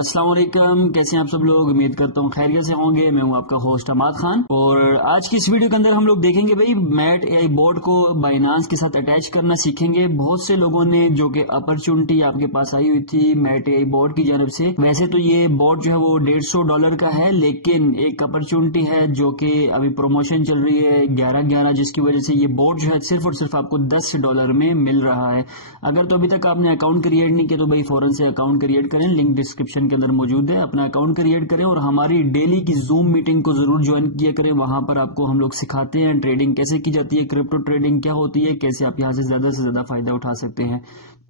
السلام علیکم، کیسے ہیں آپ سب لوگ؟ امید کرتا ہوں خیریت سے ہوں گے۔ میں ہوں آپ کا ہوسٹ حماد خان، اور آج کی اس ویڈیو کے اندر ہم لوگ دیکھیں گے بھائی میٹ اے آئی بورڈ کو بائنانس کے ساتھ اٹیچ کرنا سیکھیں گے۔ بہت سے لوگوں نے جو کہ اپرچونٹی آپ کے پاس آئی ہوئی تھی میٹ اے آئی بورڈ کی جانب سے، ویسے تو یہ بورڈ جو ہے وہ $150 کا ہے، لیکن ایک اپرچونٹی ہے جو کہ ابھی پروموشن چل رہی ہے 11/11، جس کی وجہ سے یہ بورڈ جو ہے صرف اور صرف آپ کو $10 میں مل رہا ہے۔ اگر تو ابھی تک آپ نے اکاؤنٹ کریٹ نہیں کیا تو بھائی فوراً سے اکاؤنٹ کریٹ کریں، لنک ڈسکرپشن کے اندر موجود ہے۔ اپنا اکاؤنٹ کریٹ کریں اور ہماری ڈیلی کی زوم میٹنگ کو ضرور جوائن کیا کریں۔ وہاں پر آپ کو ہم لوگ سکھاتے ہیں ٹریڈنگ کیسے کی جاتی ہے، کرپٹو ٹریڈنگ کیا ہوتی ہے، کیسے آپ یہاں سے زیادہ فائدہ اٹھا سکتے ہیں۔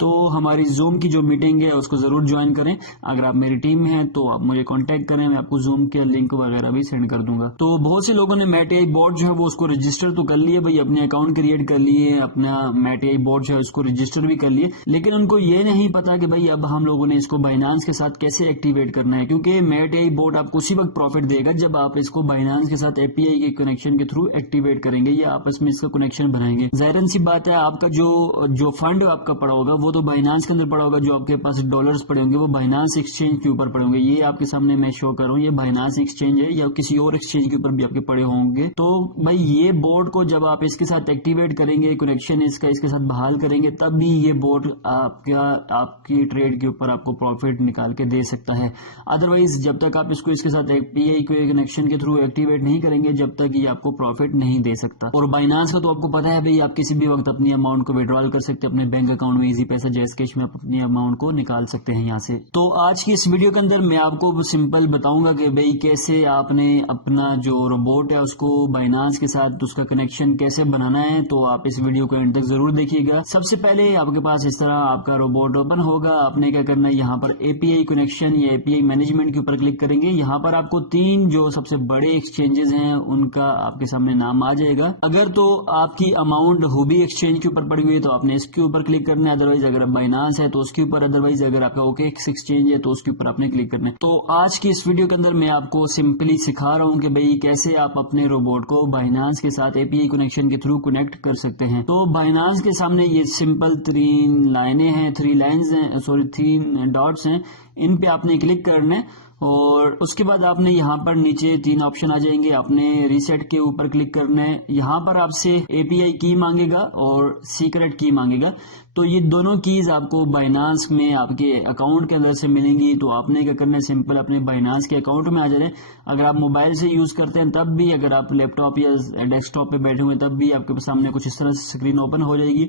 تو ہماری زوم کی جو میٹنگ ہے اس کو ضرور جوائن کریں۔ اگر آپ میری ٹیم میں ہیں تو آپ مجھے کانٹیکٹ کریں، میں آپ کو زوم کے لنک وغیرہ بھی سینڈ کر دوں گا۔ تو بہت سے لوگوں نے میٹ اے آئی بورڈ جو ہے وہ اس کو رجسٹر تو کر لیے، بھائی اپنے اکاؤنٹ کریٹ کر لیے، اپنا میٹ اے آئی بورڈ جو ہے اس کو رجسٹر بھی کر لیے، لیکن ان کو یہ نہیں پتا کہ بھائی اب ہم لوگوں نے اس کو بائنانس کے ساتھ کیسے ایکٹیویٹ کرنا ہے، کیونکہ میٹ اے آئی بورڈ آپ کو اسی وقت پروفٹ دے گا جب آپ اس کو بائنانس کے ساتھ اے پی آئی کے کنیکشن کے تھرو ایکٹیویٹ کریں گے یا آپس میں اس کا کنیکشن بنائیں گے۔ ظاہر سی بات ہے، آپ کا جو فنڈ آپ کا پڑا ہوگا وہ تو بائنانس کے اندر پڑا ہوگا، جو آپ کے پاس ڈالرز پڑے ہوں گے وہ بائنانس ایکسچینج کے اوپر پڑے ہوں گے۔ یہ آپ کے سامنے میں شو کر رہا ہوں، یہ بائنانس ایکسچینج ہے یا کسی اور ایکسچینج کے اوپر بھی آپ کے پڑے ہوں گے۔ تو بھائی یہ بورڈ کو جب آپ اس کے ساتھ ایکٹیویٹ کریں گے، کنیکشن اس کے ساتھ بحال کریں گے، تب بھی یہ بورڈ آپ کی ٹریڈ کے اوپر آپ کو پروفٹ نکال کے دے سکتا ہے۔ ادروائز جب تک آپ اس کے ساتھ اے پی آئی کے کنیکشن کے تھرو ایکٹیویٹ نہیں کریں گے، جب تک یہ آپ کو پروفٹ نہیں دے سکتا۔ اور بائنانس کا تو آپ کو پتا ہے بھائی، آپ کسی بھی وقت اپنی اماؤنٹ کو وڈرال کر سکتے ہیں اپنے بینک اکاؤنٹ میں، ایزی پیسہ جیز کیش میں اپنی اماؤنٹ کو نکال سکتے ہیں یہاں سے۔ تو آج کی اس ویڈیو کے اندر میں آپ کو سمپل بتاؤں گا کہ بھائی کیسے آپ نے اپنا جو روبوٹ ہے اس کو بائنانس کے ساتھ اس کا کنیکشن کیسے بنانا ہے۔ تو آپ اس ویڈیو کو اینڈ تک ضرور دیکھیے گا۔ سب سے پہلے آپ کے پاس اس طرح آپ کا روبوٹ اوپن ہوگا، آپ نے کیا کرنا ہے، یہاں پر اے پی آئی کنیکشن یا اے پی آئی مینجمنٹ کے اوپر کلک کریں گے۔ یہاں پر آپ کو 3 جو سب سے بڑے ایکسچینجز ہیں ان کا آپ کے سامنے نام آ جائے گا۔ اگر تو آپ کی اماؤنٹ ہوبی ایکسچینج کے اوپر پڑی ہوئی ہے تو آپ نے اس کے اوپر کلک کرنا ہے، ادروائز اگر بائنانس ہے تو اس کے اوپر، ادروائز اگر آپ کا اوکے ایکسچینج ہے تو اس کے اوپر آپ نے کلک کرنا ہے۔ تو آج کی اس ویڈیو کے اندر میں آپ کو سمپلی سکھا رہا ہوں کہ بھائی کیسے آپ اپنے روبوٹ کو بائنانس کے ساتھ اے پی آئی کنیکشن کے تھرو کنیکٹ کر سکتے ہیں۔ تو بائنانس کے سامنے یہ سمپل 3 لائنیں ہیں، 3 ڈاٹس ہیں، ان پہ آپ نے کلک کرنا ہے، اور اس کے بعد آپ نے یہاں پر نیچے 3 آپشن آ جائیں گے، آپ نے ریسیٹ کے اوپر کلک کرنا ہے۔ یہاں پر آپ سے اے پی آئی کی مانگے گا اور سیکرٹ کی مانگے گا، تو یہ دونوں کیز آپ کو بائنانس میں آپ کے اکاؤنٹ کے اندر سے ملیں گی۔ تو آپ نے کیا کرنا ہے، سمپل اپنے بائنانس کے اکاؤنٹ میں آ جائیں۔ اگر آپ موبائل سے یوز کرتے ہیں تب بھی، اگر آپ لیپ ٹاپ یا ڈیسک ٹاپ پہ بیٹھے ہوئے تب بھی آپ کے سامنے کچھ اس طرح سے اسکرین اوپن ہو جائے گی۔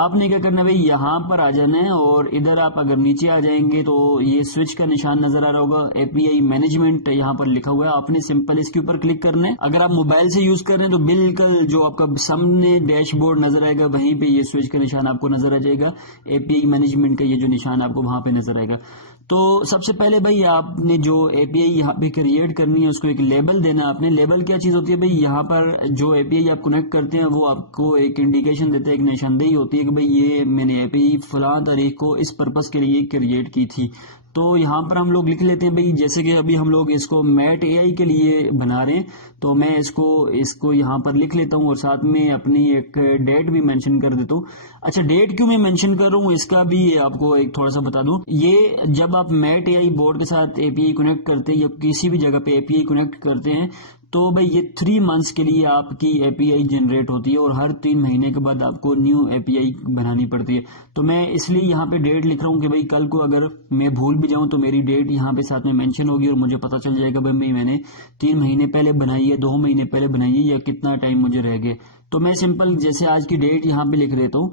آپ نے کیا کرنا ہے بھائی، یہاں پر آ جانا ہے، اور ادھر آپ اگر نیچے آ جائیں گے تو یہ سوئچ کا نشان نظر آ رہا ہوگا، اے پی آئی مینجمنٹ یہاں پر لکھا ہوا ہے، آپ نے سمپل اس کے اوپر کلک کرنا ہے۔ اگر آپ موبائل سے یوز کر رہے ہیں تو بالکل جو آپ کا سامنے ڈیش بورڈ نظر آئے گا وہیں پہ یہ سوئچ کا نشان آپ کو نظر آ جائے گا، اے پی آئی مینجمنٹ کا یہ جو نشان آپ کو وہاں پہ نظر آئے گا۔ تو سب سے پہلے بھائی آپ نے جو اے پی آئی یہاں پہ کریٹ کرنی ہے اس کو ایک لیبل دینا ہے آپ نے۔ لیبل کیا چیز ہوتی ہے بھائی، یہاں پر جو اے پی آئی آپ کنیکٹ کرتے ہیں وہ آپ کو ایک انڈیکیشن دیتا ہے، ایک نشاندہی ہوتی ہے کہ بھائی یہ میں نے اے پی آئی فلاں تاریخ کو اس پرپس کے لیے کریٹ کی تھی۔ تو یہاں پر ہم لوگ لکھ لیتے ہیں بھائی، جیسے کہ ابھی ہم لوگ اس کو میٹ اے آئی کے لیے بنا رہے ہیں تو میں اس کو یہاں پر لکھ لیتا ہوں، اور ساتھ میں اپنی ایک ڈیٹ بھی مینشن کر دیتا ہوں۔ اچھا، ڈیٹ کیوں میں مینشن کر رہا ہوں اس کا بھی آپ کو ایک تھوڑا سا بتا دوں۔ یہ جب آپ میٹ اے آئی بورڈ کے ساتھ اے پی آئی کنیکٹ کرتے ہیں یا کسی بھی جگہ پہ اے پی آئی کنیکٹ کرتے ہیں تو بھائی یہ 3 منتھس کے لیے آپ کی اے پی آئی جنریٹ ہوتی ہے، اور ہر 3 مہینے کے بعد آپ کو نیو اے پی آئی بنانی پڑتی ہے۔ تو میں اس لیے یہاں پہ ڈیٹ لکھ رہا ہوں کہ بھائی کل کو اگر میں بھول بھی جاؤں تو میری ڈیٹ یہاں پہ ساتھ میں مینشن ہوگی، اور مجھے پتا چل جائے گا بھائی میں نے 3 مہینے پہلے بنائی ہے، 2 مہینے پہلے بنائی ہے، یا کتنا ٹائم مجھے رہ گئے۔ تو میں سمپل جیسے آج کی ڈیٹ یہاں پہ لکھ لیتا ہوں،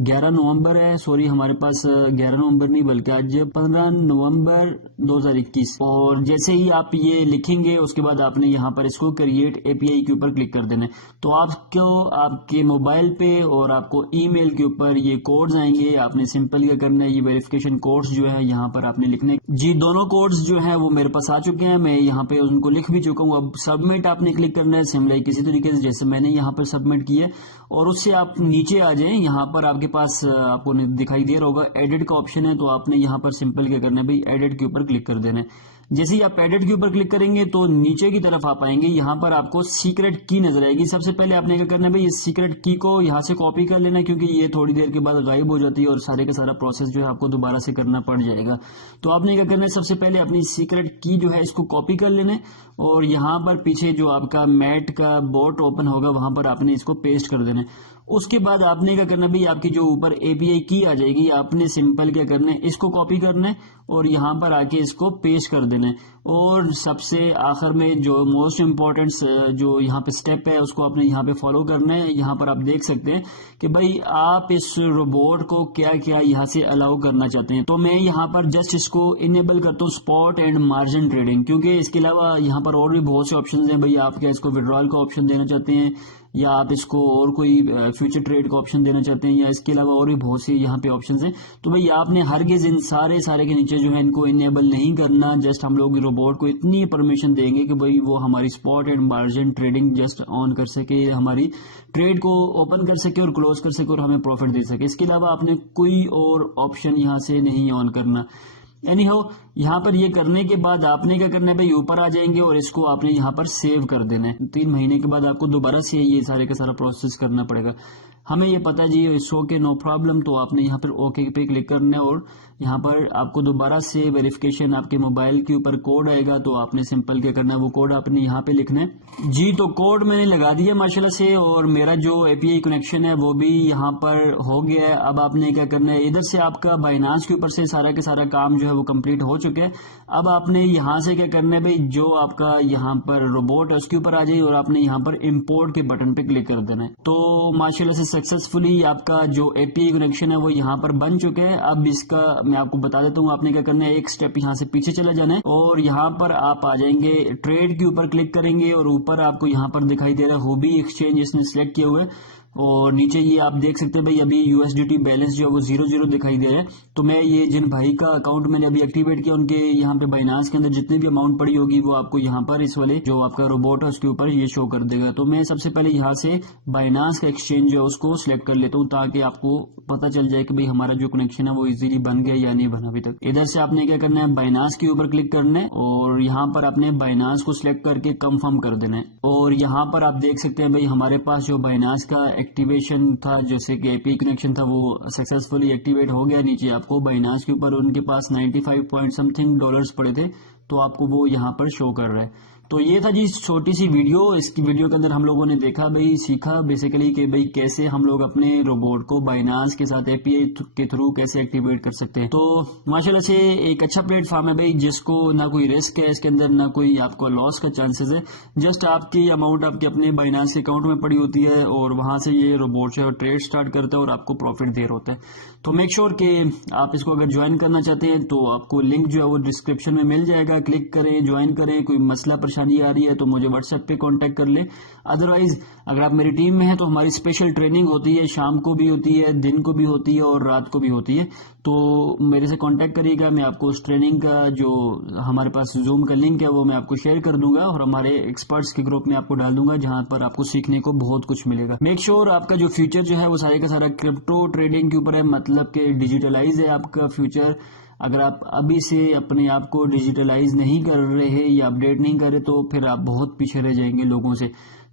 11 نومبر ہے، سوری ہمارے پاس 11 نومبر نہیں بلکہ آج 15 نومبر 2021۔ اور جیسے ہی آپ یہ لکھیں گے اس کے بعد آپ نے یہاں پر اس کو کریٹ اے پی آئی کے اوپر کلک کر دینا ہے۔ تو آپ کو آپ کے موبائل پہ اور آپ کو ای میل کے اوپر یہ کوڈز آئیں گے، آپ نے سمپل کیا کرنا ہے، یہ ویریفیکیشن کوڈز جو ہیں یہاں پر آپ نے لکھنے جی، دونوں کوڈز جو ہیں وہ میرے پاس آ چکے ہیں، میں یہاں پہ ان کو لکھ بھی چکا ہوں۔ اب سبمٹ آپ نے کلک کرنا ہے، سمپل کسی طریقے سے جیسے میں نے یہاں پر سبمٹ کیا، اور اس سے آپ نیچے آ جائیں، یہاں پر آپ آپ کے پاس آپ کو دکھائی دے رہا ہوگا ایڈٹ کا آپشن ہے، تو آپ نے یہاں پر سمپل کیا کرنا ہے بھائی، ایڈٹ کے اوپر کلک کر دینا ہے۔ جیسے ہی آپ ایڈٹ کے اوپر کلک کریں گے تو نیچے کی طرف آپ آئیں گے، یہاں پر آپ کو سیکرٹ کی نظر آئے گی۔ سب سے پہلے آپ نے کیا کرنا ہے بھائی، اس سیکرٹ کی کو یہاں سے کاپی کر لینا ہے، کیونکہ یہ تھوڑی دیر کے بعد غائب ہو جاتی ہے اور سارے کا سارا پروسیس جو ہے آپ کو دوبارہ سے کرنا پڑ جائے گا۔ تو آپ نے کیا کرنا ہے، سب سے پہلے اپنی سیکرٹ کی جو ہے اس کو کاپی کر لینا ہے، اور یہاں پر پیچھے جو آپ کا میٹ کا بوٹ اوپن ہوگا وہاں پر آپ نے اس کو پیسٹ کر دینا ہے۔ اس کے بعد آپ نے کیا کرنا ہے بھائی، آپ کی جو اوپر اے پی آئی کی آ جائے گی، آپ نے سمپل کیا کرنا ہے، اس کو کاپی کرنا ہے اور یہاں پر آ کے اس کو پیسٹ کر دینا ہے۔ اور سب سے آخر میں جو موسٹ امپورٹنٹ جو یہاں پہ سٹیپ ہے اس کو آپ نے یہاں پہ فالو کرنا ہے۔ یہاں پر آپ دیکھ سکتے ہیں کہ بھائی آپ اس روبوٹ کو کیا کیا یہاں سے الاؤ کرنا چاہتے ہیں۔ تو میں یہاں پر جسٹ اس کو انیبل کرتا ہوں اسپاٹ اینڈ مارجن ٹریڈنگ، کیونکہ اس کے علاوہ یہاں پر اور بھی بہت سے آپشنز ہیں۔ بھائی آپ کیا اس کو وڈرال کا آپشن دینا چاہتے ہیں، یا آپ اس کو اور کوئی فیوچر ٹریڈ کا آپشن دینا چاہتے ہیں، یا اس کے علاوہ اور بھی بہت سی یہاں پہ آپشنز ہیں۔ تو بھائی آپ نے ہرگز ان سارے کے نیچے جو ہے ان کو انیبل نہیں کرنا۔ جسٹ ہم لوگ روبوٹ کو اتنی پرمیشن دیں گے کہ بھائی وہ ہماری spot and margin trading just on کر سکے، ہماری ٹریڈ کو اوپن کر سکے اور کلوز کر سکے اور ہمیں پروفٹ دے سکے۔ اس کے علاوہ آپ نے کوئی اور آپشن یہاں سے نہیں آن کرنا۔ اینی ہاؤ یہاں پر یہ کرنے کے بعد آپ نے کیا کرنا ہے بھائی، اوپر آ جائیں گے اور اس کو آپ نے یہاں پر سیو کر دینا ہے۔ 3 مہینے کے بعد آپ کو دوبارہ سے یہ سارے کا سارا پروسیس کرنا پڑے گا۔ ہمیں یہ پتا جی اٹس اوکے نو پرابلم، تو آپ نے یہاں پر اوکے پہ کلک کرنا ہے، اور یہاں پر آپ کو دوبارہ سے ویریفیکیشن آپ کے موبائل کے اوپر کوڈ آئے گا، تو آپ نے سمپل کیا کرنا ہے، وہ کوڈ آپ نے یہاں پہ لکھنا ہے جی۔ تو کوڈ میں نے لگا دیا ماشاءاللہ سے، اور میرا جو اے پی آئی کنیکشن ہے وہ بھی یہاں پر ہو گیا ہے۔ اب آپ نے کیا کرنا ہے، ادھر سے آپ کا بائنانس کے اوپر سے سارا کا سارا کام جو ہے وہ کمپلیٹ ہو چکا ہے۔ اب آپ نے یہاں سے کیا کرنا ہے بھائی، جو آپ کا یہاں پر روبوٹ ہے اس کے اوپر آ جائے اور آپ نے یہاں پر امپورٹ کے بٹن پہ کلک کر دینا ہے۔ تو ماشاءاللہ سے سکسیسفلی آپ کا جو اے پی آئی کنیکشن ہے وہ یہاں پر بن چکا ہے۔ اب اس کا میں آپ کو بتا دیتا ہوں، آپ نے کیا کرنا ہے، ایک سٹیپ یہاں سے پیچھے چلا جانا ہے، اور یہاں پر آپ آ جائیں گے ٹریڈ کے اوپر کلک کریں گے، اور اوپر آپ کو یہاں پر دکھائی دے رہا ہے ہوبی ایکسچینج، اس نے سلیکٹ کیا ہوا ہے، اور نیچے یہ آپ دیکھ سکتے ہیں بھائی ابھی U S D T balance جو ہے وہ 0 دکھائی دے رہا ہے۔ تو میں یہ جن بھائی کا اکاؤنٹ میں نے ابھی ایکٹیویٹ کیا، ان کے یہاں پہ بائنانس کے اندر جتنے بھی اماؤنٹ پڑی ہوگی وہ آپ کو یہاں پر اس والے جو آپ کا روبوٹ ہے اس کے اوپر یہ شو کر دے گا۔ تو میں سب سے پہلے یہاں سے بائنانس کا ایکسچینج جو ہے اس کو سلیکٹ کر لیتا ہوں، تاکہ آپ کو پتا چل جائے کہ بھائی ہمارا جو کنیکشن ہے وہ ایزیلی بن گیا یا نہیں بنا ابھی تک۔ ادھر سے آپ نے کیا کرنا ہے، بائنانس کے اوپر کلک کرنا ہے، اور یہاں پر آپ نے بائنانس کو سلیکٹ کر کے کنفرم کر دینا ہے، اور یہاں پر آپ دیکھ سکتے ہیں بھائی ہمارے پاس جو بائنانس کا ایکٹیویشن تھا، جیسے کہ اے پی کنیکشن تھا، وہ سکسیسفلی ایکٹیویٹ ہو گیا۔ نیچے آپ کو بائنانس کے اوپر ان کے پاس 95 پوائنٹ سم تھنگ ڈالرز پڑے تھے، تو آپ کو وہ یہاں پر شو کر رہا ہے۔ تو یہ تھا جی چھوٹی سی ویڈیو۔ اس کی ویڈیو کے اندر ہم لوگوں نے دیکھا بھائی، سیکھا بیسیکلی کہ بھائی کیسے ہم لوگ اپنے روبوٹ کو بائنانس کے ساتھ اے پی آئی کے تھرو کیسے ایکٹیویٹ کر سکتے ہیں۔ تو ماشاءاللہ سے ایک اچھا پلیٹ فارم ہے بھائی، جس کو نہ کوئی رسک ہے اس کے اندر، نہ کوئی آپ کو لاس کا چانسز ہے۔ جسٹ آپ کی اماؤنٹ آپ کے اپنے بائنانس کے اکاؤنٹ میں پڑی ہوتی ہے، اور وہاں سے یہ روبوٹ جو ہے ٹریڈ سٹارٹ کرتا ہے اور آپ کو پروفٹ دے رہا ہوتا ہے۔ تو میک شیور کہ آپ اس کو اگر جوائن کرنا چاہتے ہیں تو آپ کو لنک جو ہے وہ ڈسکرپشن میں مل جائے گا، کلک کریں، جوائن کریں۔ کوئی مسئلہ پریشانی آ رہی ہے تو مجھے واٹس ایپ پہ کانٹیکٹ کر لیں۔ ادروائز اگر آپ میری ٹیم میں ہیں تو ہماری اسپیشل ٹریننگ ہوتی ہے، شام کو بھی ہوتی ہے، دن کو بھی ہوتی ہے، اور رات کو بھی ہوتی ہے۔ تو میرے سے کانٹیکٹ کریے گا، میں آپ کو اس ٹریننگ کا جو ہمارے پاس زوم کا لنک ہے وہ میں آپ کو شیئر کر دوں گا، اور ہمارے ایکسپرٹس کے گروپ میں آپ کو ڈال دوں گا، جہاں پر آپ کو سیکھنے کو بہت کچھ ملے گا۔ میک شیور آپ کا جو فیوچر جو ہے وہ سارے کا سارا کرپٹو ٹریڈنگ کے اوپر ہے، مطلب کہ ڈیجیٹلائز ہے آپ کا فیوچر۔ اگر آپ ابھی سے اپنے آپ کو ڈیجیٹلائز نہیں کر رہے یا اپڈیٹ نہیں کر رہے تو پھر آپ بہت پیچھے رہ جائیں گے لوگوں سے۔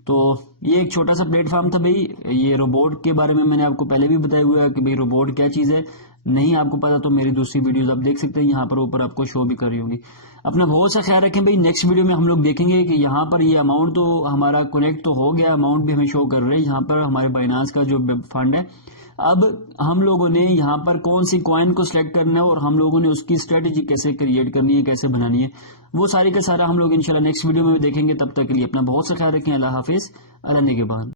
تو یہ ایک چھوٹا سا پلیٹ فارم تھا بھائی، یہ روبوٹ کے بارے میں نے آپ کو پہلے بھی بتایا ہوا ہے کہ بھائی روبوٹ کیا چیز ہے۔ نہیں آپ کو پتا تو میری دوسری ویڈیوز آپ دیکھ سکتے ہیں، یہاں پر اوپر آپ کو شو بھی کر رہی ہوگی۔ اپنا بہت سا خیال رکھیں بھائی، نیکسٹ ویڈیو میں ہم لوگ دیکھیں گے کہ یہاں پر یہ اماؤنٹ تو ہمارا کنیکٹ تو ہو گیا، اماؤنٹ بھی ہمیں شو کر رہے ہیں یہاں پر ہمارے بائنانس کا جو فنڈ ہے۔ اب ہم لوگوں نے یہاں پر کون سی کوائن کو سلیکٹ کرنا ہے، اور ہم لوگوں نے اس کی اسٹریٹجی کیسے کریٹ کرنی ہے، کیسے بنانی ہے، وہ سارے کا سارا ہم لوگ انشاءاللہ نیکسٹ ویڈیو میں دیکھیں گے۔ تب تک کے لیے اپنا بہت سا خیال رکھیں۔ اللہ حافظ، اللہ نگہبان۔